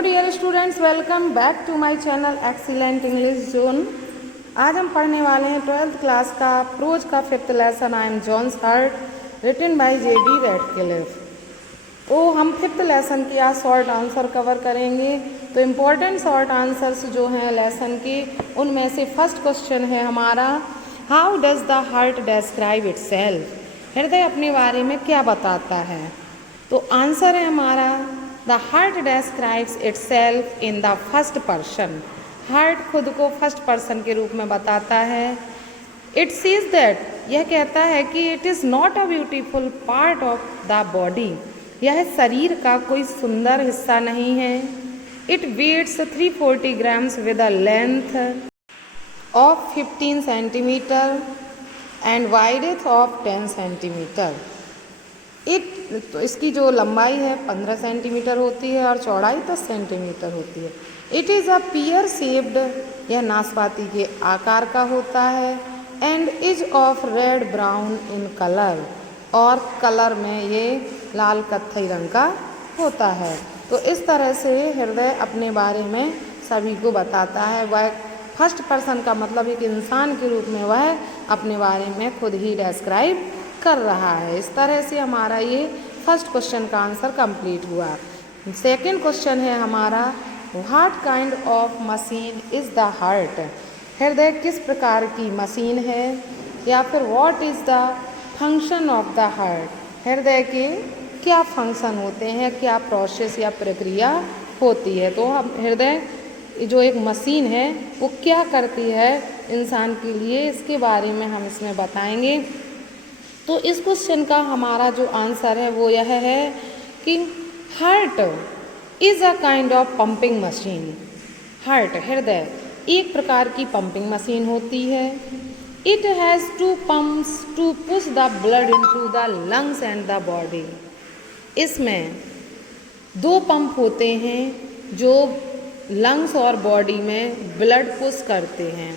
Hello dear students, welcome back to my channel excellent English zone. आज हम पढ़ने वाले हैं 12th क्लास का प्रोज का 5th lesson I am John's heart written by J.D. Radcliffe. हम 5th लेसन की आज शॉर्ट आंसर कवर करेंगे। तो इम्पोर्टेंट शॉर्ट आंसर्स जो हैं लेसन के, उनमें से फर्स्ट क्वेश्चन है हमारा, how does the heart describe itself. हृदय अपने बारे में क्या बताता है। तो आंसर है हमारा, the heart describes itself in the first person. Heart खुद को फर्स्ट पर्सन के रूप में बताता है। इट सीज दैट, यह कहता है कि it is not a beautiful part of the body, यह शरीर का कोई सुंदर हिस्सा नहीं है। It weights 340 grams with a length of 15 centimetre and width of 10 centimetre. तो इसकी जो लंबाई है 15 सेंटीमीटर होती है और चौड़ाई 10 सेंटीमीटर होती है। It is a pear shaped, यह नाशपाती के आकार का होता है। And is of red brown in colour, और कलर में ये लाल कत्थई रंग का होता है। तो इस तरह से हृदय अपने बारे में सभी को बताता है। वह फर्स्ट पर्सन का मतलब एक इंसान के रूप में वह अपने बारे में खुद ही डिस्क्राइब कर रहा है। इस तरह से हमारा ये फर्स्ट क्वेश्चन का आंसर कंप्लीट हुआ। सेकंड क्वेश्चन है हमारा, what kind of machine is the heart. हृदय किस प्रकार की मशीन है, या फिर what is the function of the heart. हृदय के क्या फंक्शन होते हैं, क्या प्रोसेस या प्रक्रिया होती है। तो हम हृदय जो एक मशीन है वो क्या करती है इंसान के लिए, इसके बारे में हम इसमें बताएंगे। तो इस क्वेश्चन का हमारा जो आंसर है वो यह है कि heart is a kind of pumping machine. Heart, हृदय, एक प्रकार की पंपिंग मशीन होती है। It has 2 pumps to push the blood into the lungs and the body. इसमें 2 पंप होते हैं जो लंग्स और बॉडी में ब्लड पुश करते हैं।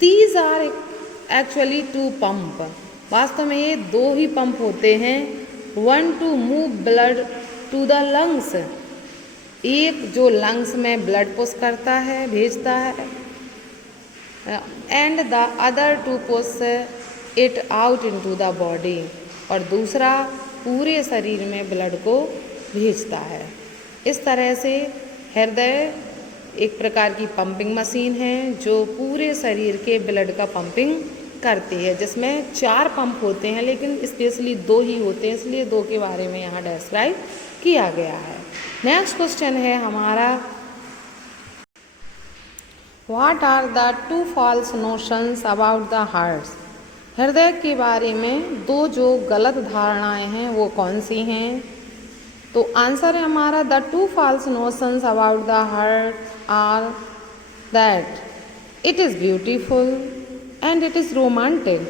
दीज आर एक्चुअली 2 pump, वास्तव में ये 2 ही पंप होते हैं। 1 to move blood to the lungs, एक जो लंग्स में ब्लड पुश करता है, भेजता है, and the other to push it out into the body, और दूसरा पूरे शरीर में ब्लड को भेजता है। इस तरह से हृदय एक प्रकार की पंपिंग मशीन है जो पूरे शरीर के ब्लड का पंपिंग करती है, जिसमें 4 पंप होते हैं लेकिन स्पेशली 2 ही होते हैं, इसलिए 2 के बारे में यहाँ डिस्क्राइब किया गया है। नेक्स्ट क्वेश्चन है हमारा, what are the 2 false notions about the heart. हृदय के बारे में 2 जो गलत धारणाएं हैं वो कौन सी हैं। तो आंसर है हमारा, the 2 false notions about the heart are that it is beautiful and it is romantic.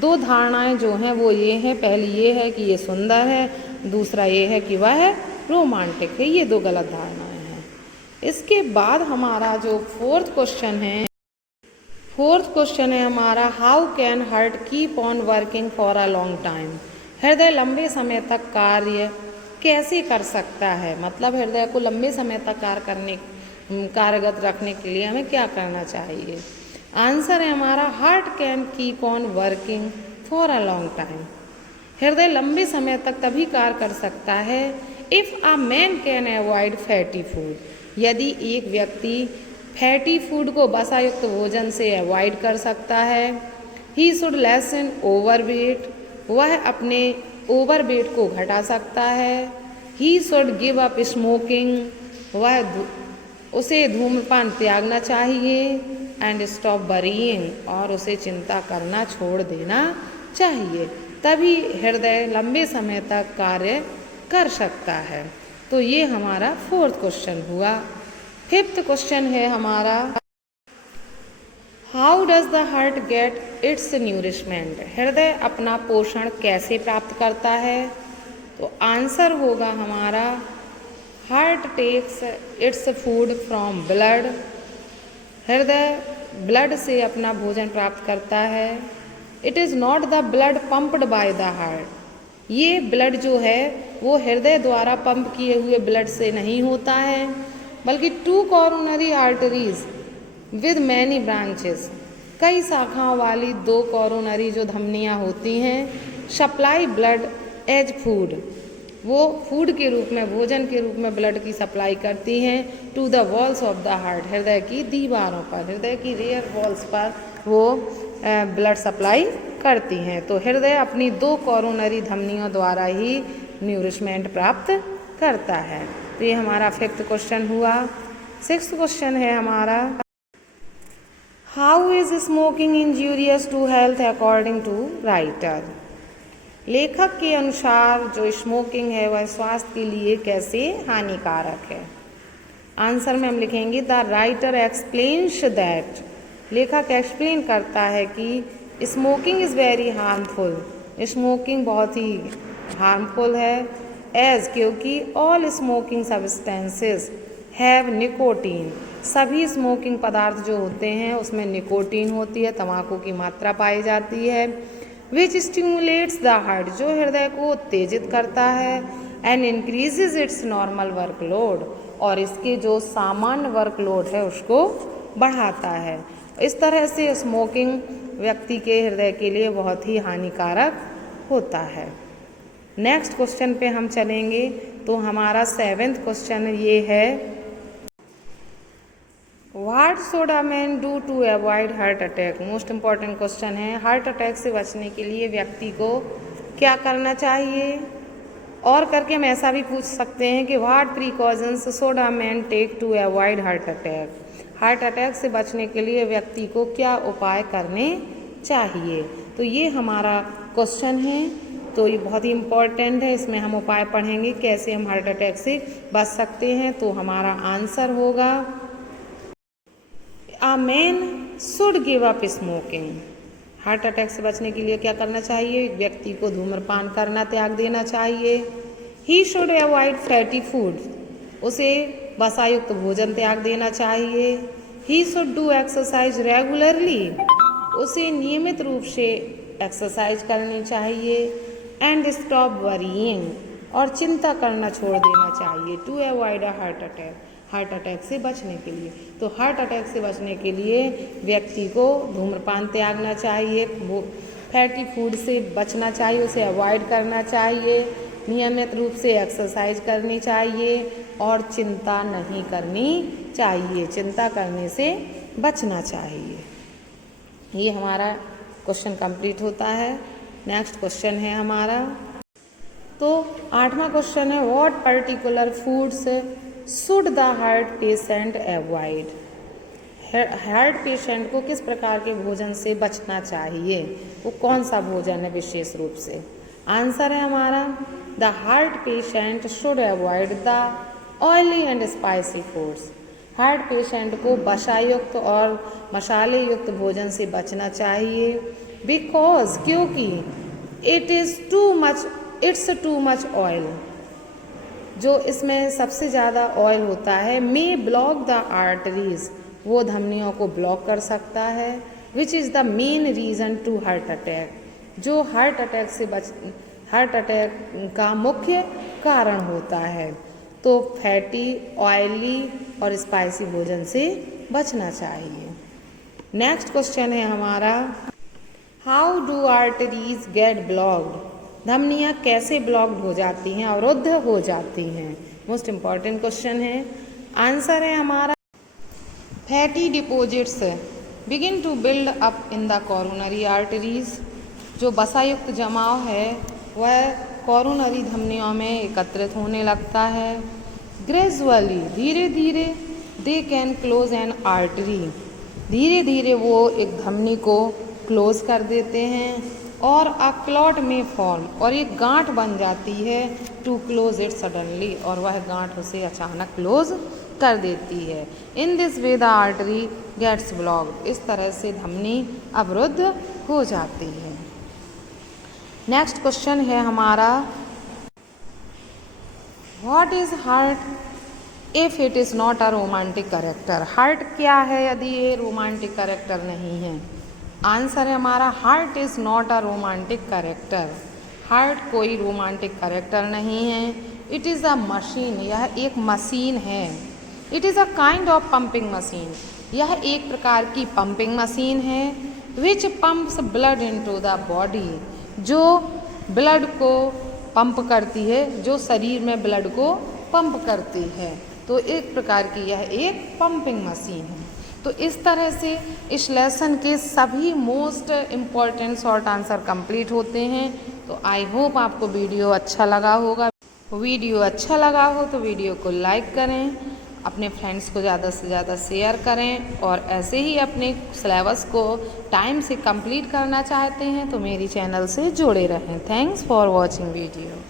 2 धारणाएं जो हैं वो ये हैं, पहली ये है कि ये सुंदर है, दूसरा ये है कि वह रोमांटिक है। ये 2 गलत धारणाएं हैं। इसके बाद हमारा जो फोर्थ क्वेश्चन है हमारा, how can heart keep on working for a long time. हृदय लंबे समय तक कार्य कैसे कर सकता है, मतलब हृदय को लंबे समय तक कार्यरत रखने के लिए हमें क्या करना चाहिए। आंसर है हमारा, heart can keep on working for a long time. हृदय लंबे समय तक तभी कार्य कर सकता है if a man can avoid fatty food. यदि एक व्यक्ति फैटी फूड को वसायुक्त भोजन से अवॉइड कर सकता है। ही शुड लेसन ओवरवेट, वह अपने ओवरवेट को घटा सकता है। He should give up smoking, उसे धूम्रपान त्यागना चाहिए। एंड स्टॉप वरीइंग, और उसे चिंता करना छोड़ देना चाहिए, तभी हृदय लंबे समय तक कार्य कर सकता है। तो ये हमारा 4th क्वेश्चन हुआ। 5th क्वेश्चन है हमारा, how does the heart get its nourishment. हृदय अपना पोषण कैसे प्राप्त करता है। तो आंसर होगा हमारा, heart takes its food from blood. हृदय ब्लड से अपना भोजन प्राप्त करता है। It is not the blood pumped by the heart, ये ब्लड जो है वो हृदय द्वारा पंप किए हुए ब्लड से नहीं होता है, बल्कि 2 coronary arteries with many branches, कई शाखाओं वाली 2 कोरोनरी जो धमनियाँ होती हैं, सप्लाई ब्लड एज फूड, वो फूड के रूप में, भोजन के रूप में ब्लड की सप्लाई करती हैं to the walls of the heart, हृदय की दीवारों पर, हृदय की रेयर वॉल्स पर वो ब्लड सप्लाई करती हैं। तो हृदय अपनी 2 कोरोनरी धमनियों द्वारा ही न्यूरिशमेंट प्राप्त करता है। तो ये हमारा 5th क्वेश्चन हुआ। 6th क्वेश्चन है हमारा, how is smoking injurious to health according to writer. लेखक के अनुसार जो स्मोकिंग है वह स्वास्थ्य के लिए कैसे हानिकारक है। आंसर में हम लिखेंगे द राइटर एक्सप्लेन्स दैट, लेखक एक्सप्लेन करता है कि smoking is very harmful, smoking बहुत ही हार्मफुल है, एज क्योंकि all smoking substances have nicotine, सभी स्मोकिंग पदार्थ जो होते हैं उसमें निकोटीन होती है, तंबाकू की मात्रा पाई जाती है, विच स्टिमुलेट्स द हार्ट, जो हृदय को उत्तेजित करता है, and increases it's normal workload, और इसके जो सामान्य वर्कलोड है उसको बढ़ाता है। इस तरह से स्मोकिंग व्यक्ति के हृदय के लिए बहुत ही हानिकारक होता है। नेक्स्ट क्वेश्चन पे हम चलेंगे। तो हमारा 7th क्वेश्चन ये है, what should a man do to avoid heart attack. Most important question है, हार्ट अटैक से बचने के लिए व्यक्ति को क्या करना चाहिए। और करके हम ऐसा भी पूछ सकते हैं कि what precautions should a man take to avoid heart attack, heart attack से बचने के लिए व्यक्ति को क्या उपाय करने चाहिए। तो ये हमारा क्वेश्चन है, तो ये बहुत ही इम्पॉर्टेंट है, इसमें हम उपाय पढ़ेंगे कैसे हम हार्ट अटैक से बच सकते हैं। तो हमारा आंसर होगा, a man should give up smoking, heart attack से बचने के लिए क्या करना चाहिए, व्यक्ति को धूम्रपान करना त्याग देना चाहिए। He should avoid fatty food, उसे वसायुक्त भोजन त्याग देना चाहिए। He should do exercise regularly, उसे नियमित रूप से एक्सरसाइज करनी चाहिए। एंड स्टॉप वरीइंग, और चिंता करना छोड़ देना चाहिए, to avoid a heart attack, heart attack से बचने के लिए। तो हार्ट अटैक से बचने के लिए व्यक्ति को धूम्रपान त्यागना चाहिए, फैटी फूड से बचना चाहिए, उसे अवॉइड करना चाहिए, नियमित रूप से एक्सरसाइज करनी चाहिए और चिंता नहीं करनी चाहिए, चिंता करने से बचना चाहिए। ये हमारा क्वेश्चन कंप्लीट होता है। नेक्स्ट क्वेश्चन है हमारा, तो 8वां क्वेश्चन है, what particular foods should the heart patient avoid. Heart patient को किस प्रकार के भोजन से बचना चाहिए, वो कौन सा भोजन है विशेष रूप से। आंसर है हमारा, the heart patient should avoid the oily and spicy foods, heart patient को वसायुक्त और मसाले युक्त भोजन से बचना चाहिए। बिकॉज, क्योंकि इट्स टू मच ऑयल, जो इसमें सबसे ज़्यादा ऑयल होता है, मे ब्लॉक द आर्टरीज, वो धमनियों को ब्लॉक कर सकता है। Which is the main reason to heart attack, जो हार्ट अटैक का मुख्य कारण होता है। तो फैटी, ऑयली और स्पाइसी भोजन से बचना चाहिए। नेक्स्ट क्वेश्चन है हमारा, how do arteries get blocked, धमनियाँ कैसे ब्लॉक्ड हो जाती हैं, अवरुद्ध हो जाती हैं। मोस्ट इम्पॉर्टेंट क्वेश्चन है। आंसर है हमारा, fatty deposits begin to build up in the coronary arteries, जो वसायुक्त जमाव है वह कोरोनरी धमनियों में एकत्रित होने लगता है। ग्रेजुअली, धीरे धीरे, they can close N artery, धीरे धीरे वो एक धमनी को क्लोज कर देते हैं। और अ क्लॉट में फॉर्म, और एक गांठ बन जाती है, टू क्लोज इट सडनली, और वह गांठ उसे अचानक क्लोज कर देती है। In this way the artery gets blocked, इस तरह से धमनी अवरुद्ध हो जाती है। नेक्स्ट क्वेश्चन है हमारा, what is heart if it is not a romantic character, heart क्या है यदि ये रोमांटिक कैरेक्टर नहीं है। आंसर है हमारा, heart is not a romantic character, heart कोई रोमांटिक कैरेक्टर नहीं है। इट इज़ अ मशीन, यह एक मशीन है। It is a kind of pumping machine, यह एक प्रकार की पंपिंग मशीन है। Which pumps blood into the body, जो ब्लड को पंप करती है, जो शरीर में ब्लड को पंप करती है। तो एक प्रकार की यह एक पंपिंग मशीन है। तो इस तरह से इस लेसन के सभी most important short answer complete होते हैं। तो आई होप आपको वीडियो अच्छा लगा होगा। वीडियो अच्छा लगा हो तो वीडियो को लाइक करें, अपने फ्रेंड्स को ज़्यादा से ज़्यादा शेयर करें, और ऐसे ही अपने सिलेबस को टाइम से कंप्लीट करना चाहते हैं तो मेरी चैनल से जुड़े रहें। Thanks for watching video.